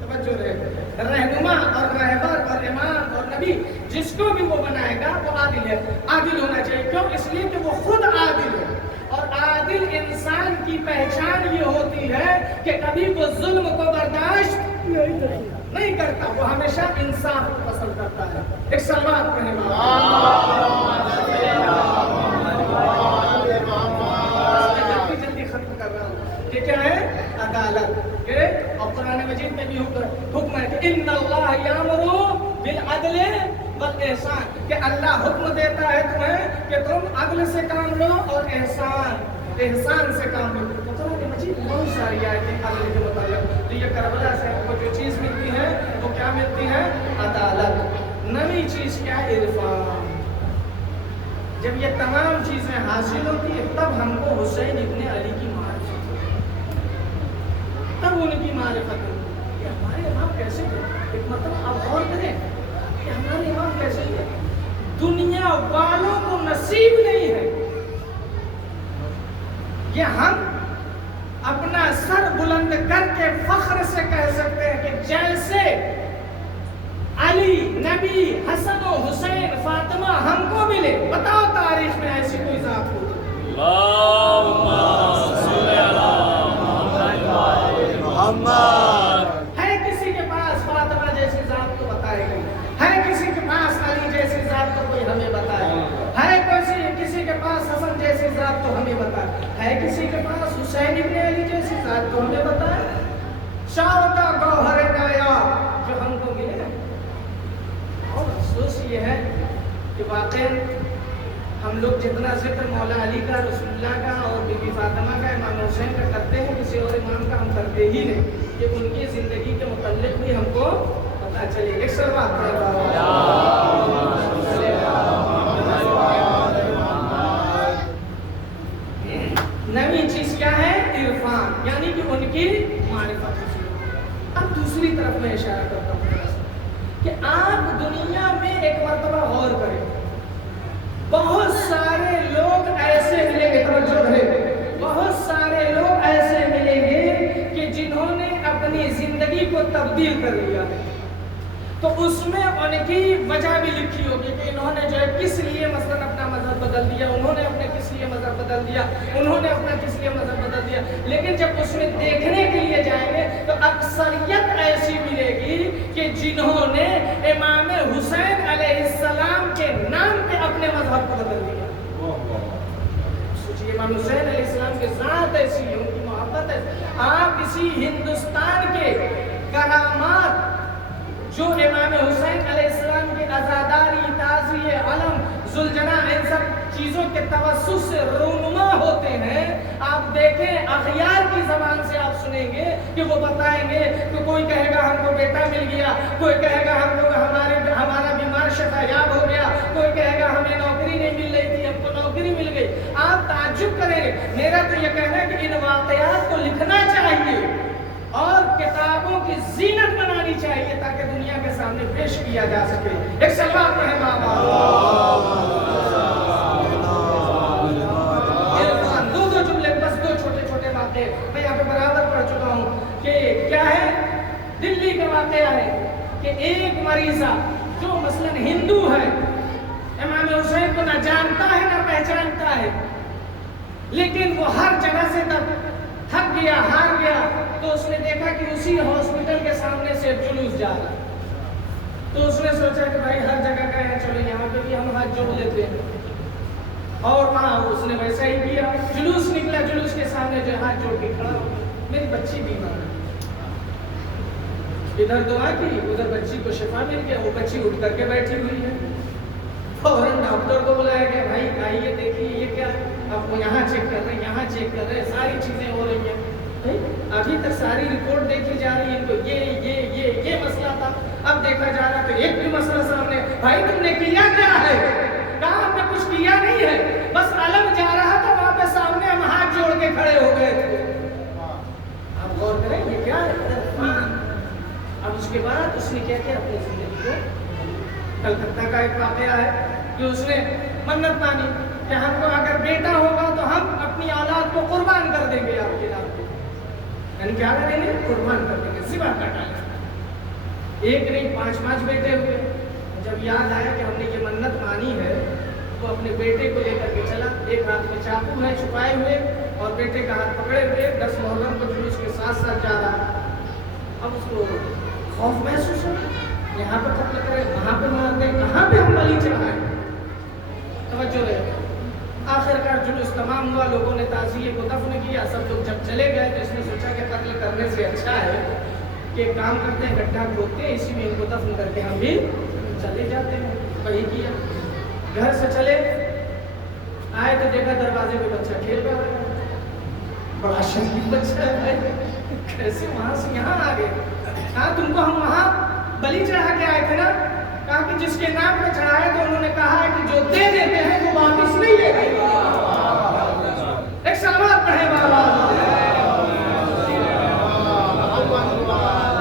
توجہ رہے، رہنما اور رہبر اور امام اور نبی جس کو بھی وہ بنائے گا وہ عادل ہے، عادل ہونا چاہیے۔ کیوں؟ اس لیے کہ وہ خود عادل ہے، اور عادل انسان کی پہچان یہ ہوتی ہے کہ کبھی وہ ظلم کو برداشت نہیں کرتا، وہ ہمیشہ انصاف کو پسند کرتا ہے۔ ایک صلوات پڑھیں جلدی ختم کر رہا ہوں کہ کیا ہے؟ عدالت۔ اور قرآن مجید میں بھی حکم ہے کہ ان اللہ یامر بالعدل والاحسان، کہ اللہ حکم دیتا ہے تمہیں کہ تم عدل سے کام لو اور احسان سے کام لو۔ قرآن مجید بہت ساری آیتیں عدل کے متعلق، تو یہ کربلا سے को जो चीज़ मिलती है वो क्या मिलती है? अदालत। नवी चीज़ क्या है? इरफान। जब ये तमाम चीज़ें हासिल होती है तब हमको हुसैन इब्ने अली की मारिफत होती है, तब उनकी मारिफत होती है कि हमारे इमाम कैसे थे। एक मतलब आप गौर करें कि हमारे इमाम कैसे थे, दुनिया वालों को नसीब नहीं है कि हम अपना सर बुलंद करके फख्र से कह सकते हैं कि जैसे अली, नबी, हसन और हुसैन, फातिमा हमको मिले। बताओ तारीख में ऐसी कोई ज़ात हो? है किसी के पास फातिमा जैसी ज़ात तो बताएगी, है किसी के पास अली जैसी ज़ात तो कोई हमें बताए, है किसी के पास हसन जैसी ज़ात तो हमें बताए, है किसी के पास हुसैन इब्ने अली जैसी ज़ात तो हमें बताए। शाह का गौहर नायाब जो हमको मिले। और अफसोस ये है कि वाकई हम लोग जितना जिक्र मौला अली का, रसूलुल्लाह का और बीबी फातिमा का, इमाम हुसैन का करते हैं, किसी और इमाम का हम करते ही नहीं कि उनकी ज़िंदगी के मुतल्लिक़ भी हमको पता चले। एक सलवात नवी चीज़ क्या है? इरफान, यानी कि उनकी मारिफत। अब दूसरी तरफ मैं इशारा करता हूँ कि आप दुनिया में एक मर्तबा गौर करें, बहुत सारे लोग ऐसे मिलेंगे, तवज्जो रहे, बहुत सारे लोग ऐसे मिलेंगे कि जिन्होंने अपनी जिंदगी को तब्दील कर लिया है। तो उसमें उनकी वजह भी लिखी होगी कि इन्होंने जो है किस लिए मसलन अपना मजहब बदल दिया, उन्होंने अपने किस लिए मजहब बदल दिया, उन्होंने अपना किस लिए मजहब बदल दिया। लेकिन जब उसमें देखने के लिए जाएंगे तो अक्सरियत ऐसी मिलेगी कि जिन्होंने इमाम हुसैन अलैहिस्सलाम के नाम पे अपने मजहब को बदल दिया। सोचिए, इमाम हुसैन अलैहिस्सलाम की ज़ात ऐसी है, उनकी मोहब्बत है। आप इसी हिंदुस्तान के करामात जो इमाम हुसैन अलैहिस्सलाम की अज़ादारी, ताज़िए, अलम, जुलजना, इन सब चीज़ों के तवस्सुस से रूनुमा होते हैं। आप देखें, अखियार की ज़बान से आप सुनेंगे कि वो बताएंगे कि कोई कहेगा हमको बेटा मिल गया, कोई कहेगा हमको हमारा बीमार शफायाब हो गया, कोई कहेगा हमें नौकरी नहीं मिल रही थी, हमको नौकरी मिल गई। आप ताज्जुब करेंगे। मेरा तो ये कहना है कि इन वाक़यात को लिखना चाहिए और किताबों की जीनत बनानी चाहिए ताकि दुनिया के सामने पेश किया जा सके। एक सलवात है बाबा। दो जुमले, बस दो छोटे छोटे वाक़े मैं यहाँ पे बराबर पढ़ चुका हूँ कि क्या है। दिल्ली का वाक़या है कि एक मरीज़ा जो मसलन हिंदू है, इमाम हुसैन को ना जानता है ना पहचानता है, लेकिन वो हर जगह से तब थक गया, हार गया, तो उसने देखा कि उसी हॉस्पिटल के सामने से जुलूस जा रहा। तो उसने सोचा कि भाई हर जगह का है, चलो यहाँ पे भी हम हाथ जोड़ लेते हैं। और वहाँ उसने वैसा ही किया। जुलूस निकला, जुलूस के सामने जो हाथ जोड़ के खड़ा हो, मेरी बच्ची बीमार है, इधर दुआ की, उधर बच्ची को शिफा मिल गया, वो बच्ची उठ करके बैठी हुई है। फौरन डॉक्टर को बुलाया गया, भाई आइए देखिए ये क्या, अब वो यहाँ चेक कर रहे हैं, यहाँ चेक कर रहे हैं, सारी चीज़ें हो रही हैं। अभी तक सारी रिपोर्ट देखी जा रही है, इनको ये मसला था। अब देखा जा रहा तो एक भी मसला सामने, भाई तुमने किया क्या है? कहा हमने कुछ किया नहीं है, बस अलग जा रहा था, वहाँ पे सामने हम हाथ जोड़ के खड़े हो गए थे। आप गौर करें ये क्या है। अब उसके बाद उसने क्या किया अपनी जिंदगी को। कलकत्ता का एक वाक़या है कि उसने मन्नत मानी कि हमको अगर बेटा होगा तो हम अपनी औलाद को कुर्बान कर देंगे आपके नाम पे। यानी क्या करेंगे? कुर्बान कर देंगे, ज़िबा कर डालेंगे। एक नहीं 5 बेटे हुए। जब याद आया कि हमने ये मन्नत मानी है, वो अपने बेटे को लेकर के चला। एक हाथ में चाकू है छुपाए हुए और बेटे का हाथ पकड़े हुए 10 मुहर्रम को जुलूस के साथ साथ जा रहा। अब उसको खौफ महसूस हो, यहाँ पर कत्ल करें, वहाँ पे मार दें, कहाँ पे हम बलि चढ़ाएं। तवज्जो रहे। आखिरकार जुलूस तमाम हुआ, लोगों ने ताज़िए को दफन किया। सब लोग जब चले गए तो इसने सोचा कि कत्ल करने से अच्छा है कि एक काम करते हैं, गड्ढा खोदते हैं, इसी में इनको दफन करके हम भी चले जाते हैं। वही किया। घर से चले आए तो देखा दरवाजे पे बच्चा खेल रहा है, बड़ा शरीफ बच्चा है, कैसे वहाँ से यहाँ आ गए। हाँ, तुमको हम वहाँ बलि चढ़ा के आए थे ना। कहा कि जिसके नाम पे चढ़ाए तो उन्होंने कहा है कि जो दे देते हैं वो वापिस नहीं लेते। एक सलवात पढ़े बाबा।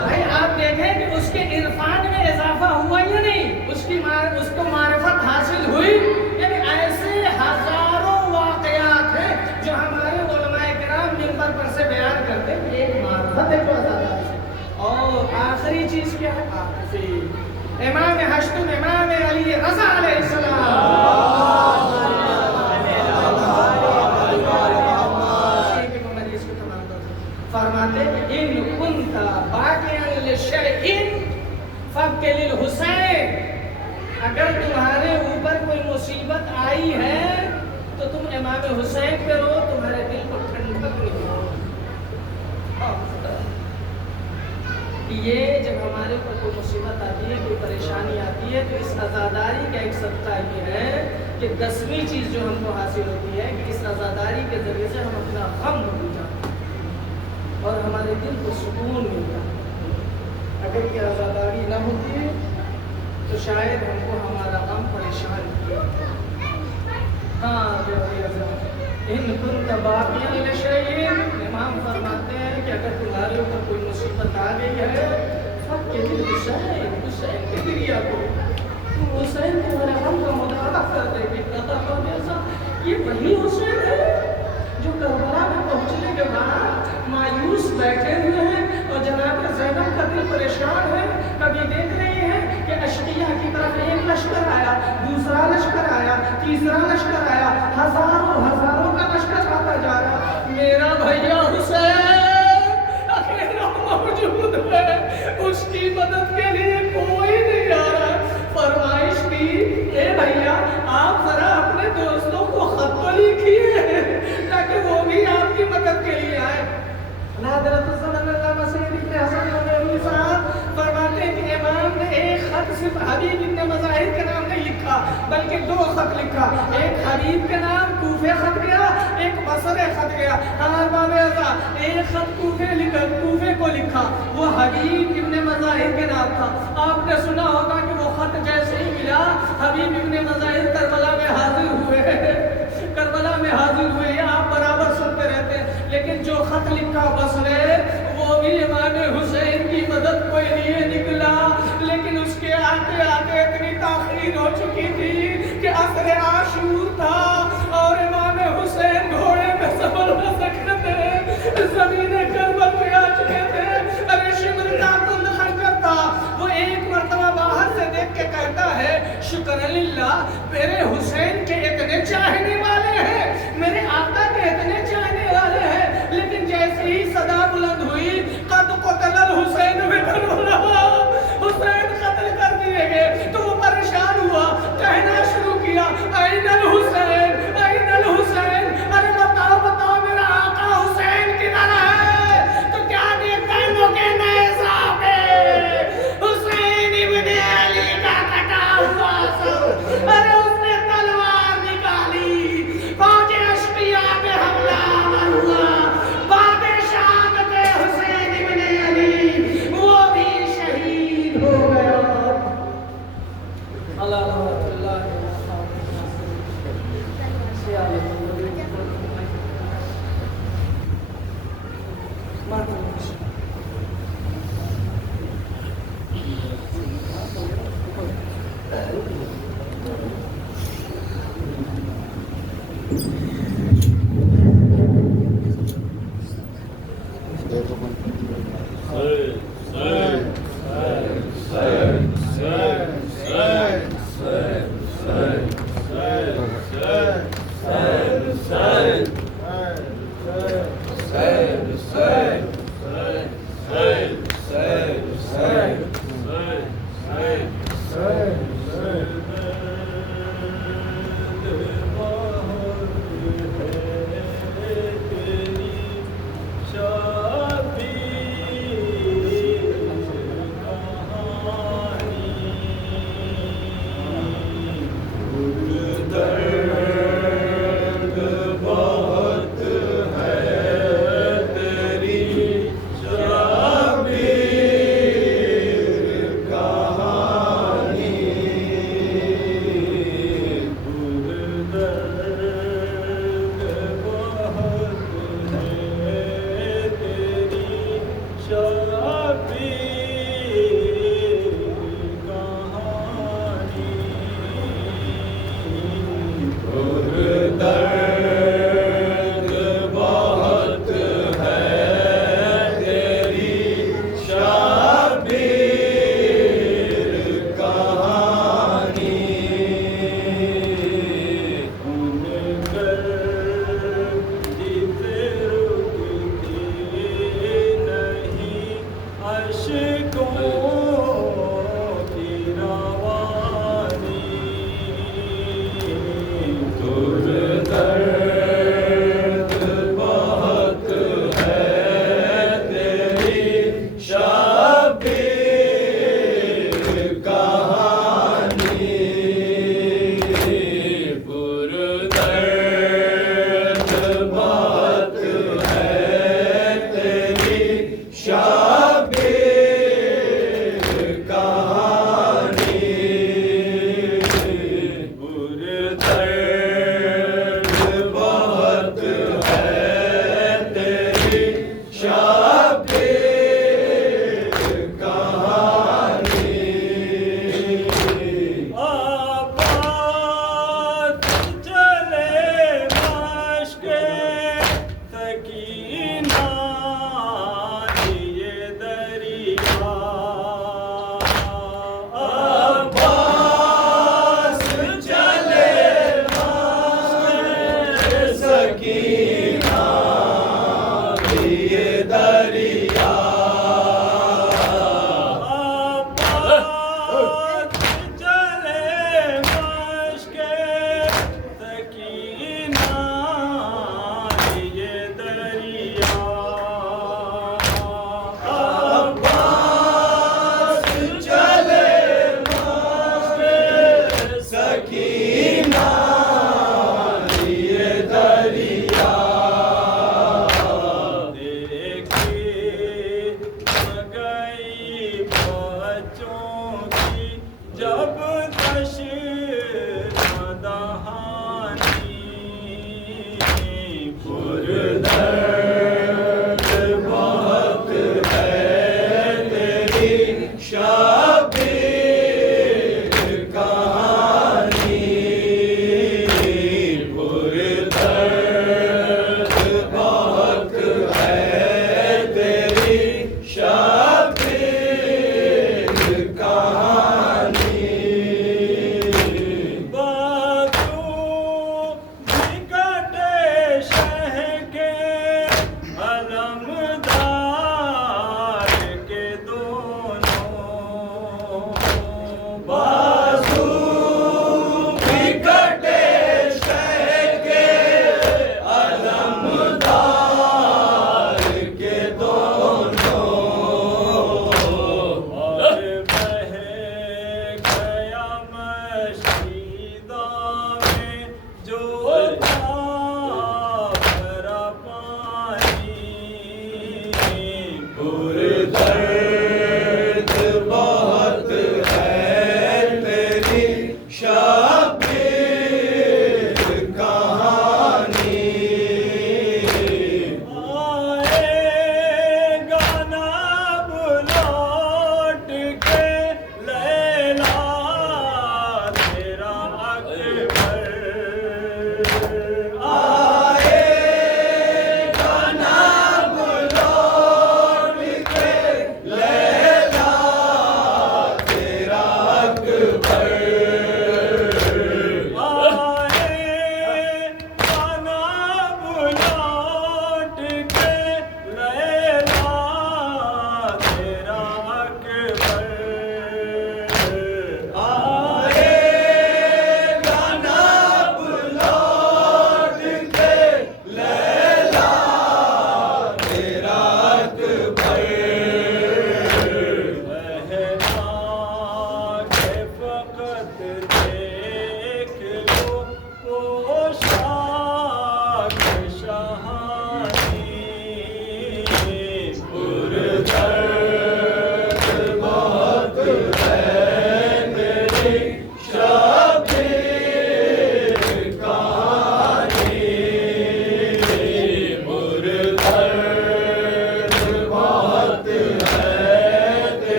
भाई आप देखें कि उसके इरफान में इजाफा हुआ या नहीं, उसको मारिफत हासिल हुई। यानी ऐसे हजारों वाकयात हैं जो हमारे उलमाए किराम मिंबर पर से बयान करते हैं। एक मारिफत है जो आजादारी से। और आखिरी चीज क्या है? इमाम हश्तुम इमाम अली रज़ा अलैहिस्सलाम फरमाते इन कुंता बाक़ियन लिशैइन फक़लिल हुसैन, अगर तुम्हारे ऊपर कोई मुसीबत आई है तो तुम इमाम हुसैन पे रो, तुम्हारे दिल को ठंडक मिलेगी। ये जब हमारे ऊपर कोई मुसीबत आती है, कोई परेशानी आती है, तो इस आज़ादारी का एक सत्ता ये है कि 10वीं चीज़ जो हमको हासिल होती है कि इस आज़ादारी के ज़रिए से हम अपना गम भूल जाते हैं और हमारे दिल को सुकून मिलता है। अगर ये आज़ादारी न होती तो शायद हमको हमारा गम परेशान किया। हाँ, इन कुंत बाक़ियन लिशैइन, इमाम फरमाते हैं कि अगर तुम्हारे ऊपर कोई मुसीबत आ गई है, फक़लिल हुसैन, हुसैन के ज़रिया को तुम हुसैन तुम्हारे गम का मुदाफ़ा कर देंगे। ये वही हुसैन है जो करबला में पहुँचने के बाद मायूस बैठे हुए हैं और जनाब ज़ैनब का दिल परेशान है। कभी देख रहे हैं कि अशकिया की तरफ एक लश्कर आया, दूसरा लश्कर आया, तीसरा लश्कर आया, हजारों का लश्कर आता जा रहा। मेरा भैया हुसैन अकेला मौजूद है, उसकी मदद के लिए कोई नहीं आ रहा। फरमाइश की, ए भैया आप जरा अपने दोस्तों को खत तो लिखिए ताकि वो भी आपकी मदद के लिए आए। फरमाते हैं कि इमाम ने एक खत सिर्फ हबीब इब्न मज़ाहिर के नाम नहीं लिखा, बल्कि 2 खत लिखा। एक हबीब के नाम कूफे खत गया, एक बसरे खत गया। एक खत कूफे को लिखा, वो हबीब इब्न मज़ाहिर के नाम था। आपने सुना होगा कि वो खत जैसे ही मिला, हबीब इब्न मज़ाहिर करबला में हाजिर हुए। या आप बराबर सुनते रहते हैं, लेकिन जो खत लिखा बसरे, वो भी इमाम हुसैन की मदद को लिए निकला। लेकिन उसके आते आते इतनी ताख़ीर हो चुकी थी कि असर आशूर था और इमाम हुसैन घोड़े में सवार न सकते थे, ज़मीने करबल पे आ चुके थे। अरे शिमर का कुल खंजर था। वो एक मर्तबा बाहर से देख के कहता है, शुक्रलिल्लाह, मेरे हुसैन के इतने चाहने वाले हैं, मेरे आका के इतने चाहने वाले हैं। लेकिन जैसे ही सदा बुलंद हुई, कद क़तल हुसैन में करबला, हुसैन कत्ल कर दिए गए, तो वो परेशान हुआ, कहना शुरू किया, ऐनल हुसैन, ऐनल हुसैन, अरे बताओ मेरा आका हुसैन किधर है? तो क्या देखता है मौके नए साहब हुसैन इब्न अली का कटा हुआ सर। अरे उसने तलवार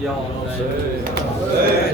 Ya Allah.